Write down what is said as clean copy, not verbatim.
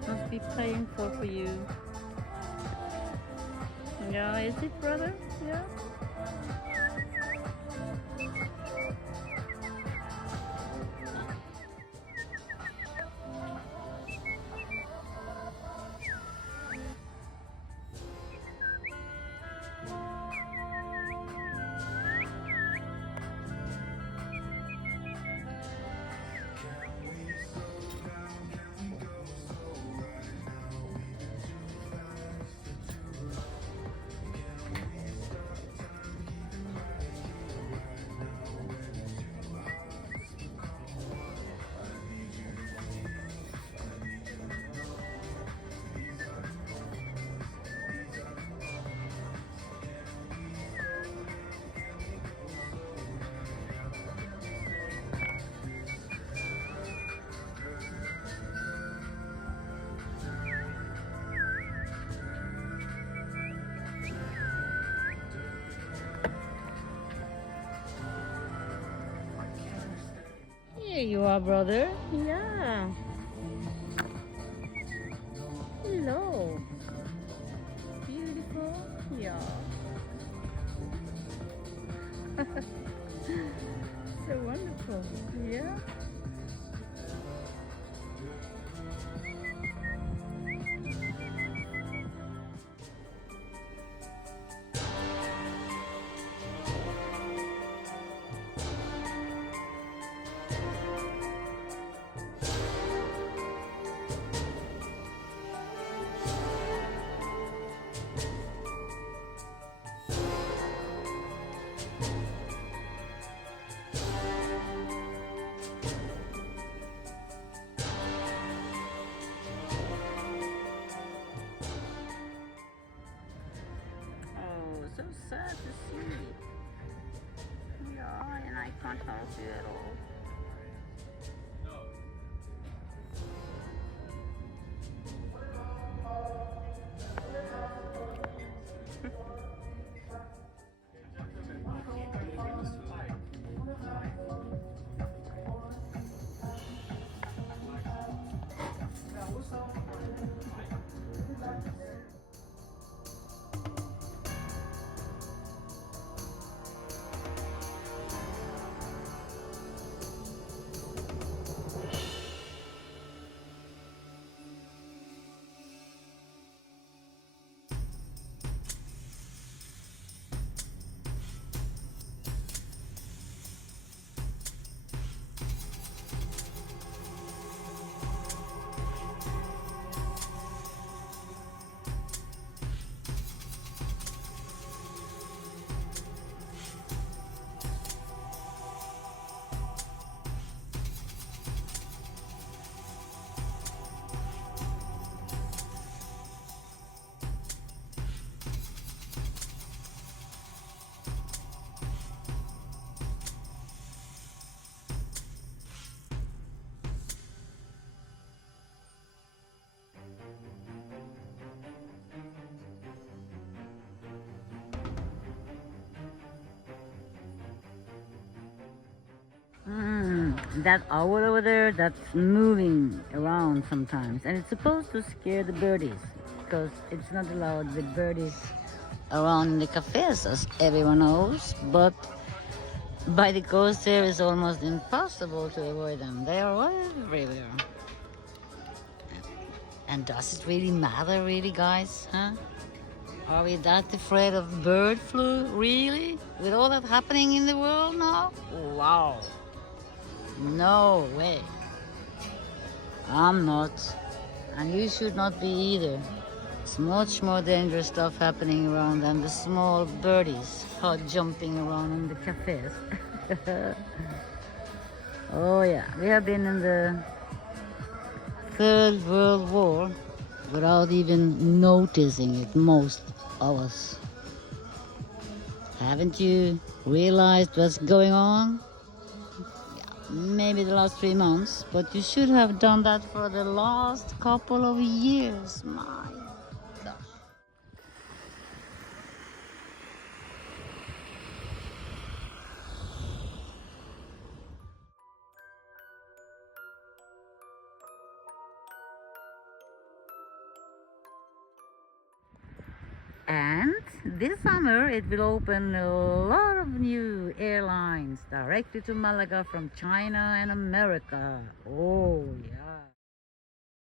that must be painful for you. Yeah, is it, brother? Yeah. Here you are, brother. Yeah. Hello. Beautiful. Yeah. So wonderful. Yeah. Oh, so sad to see. Yeah, and I can't help you at all. That owl over there, that's moving around sometimes, and it's supposed to scare the birdies because it's not allowed with birdies around in the cafes, as everyone knows. But by the coast there, it's almost impossible to avoid them. They are everywhere. And does it really matter, really, guys? Huh? Are we that afraid of bird flu, really? With all that happening in the world now? Wow. No way. I'm not. And you should not be either. It's much more dangerous stuff happening around than the small birdies hot jumping around in the cafes. Oh yeah, we have been in the Third World War without even noticing it, most of us. Haven't you realized what's going on? Maybe the last 3 months, but you should have done that for the last couple of years. My gosh. And this summer it will open a lot of new airlines directly to Malaga from China and America. Oh yeah.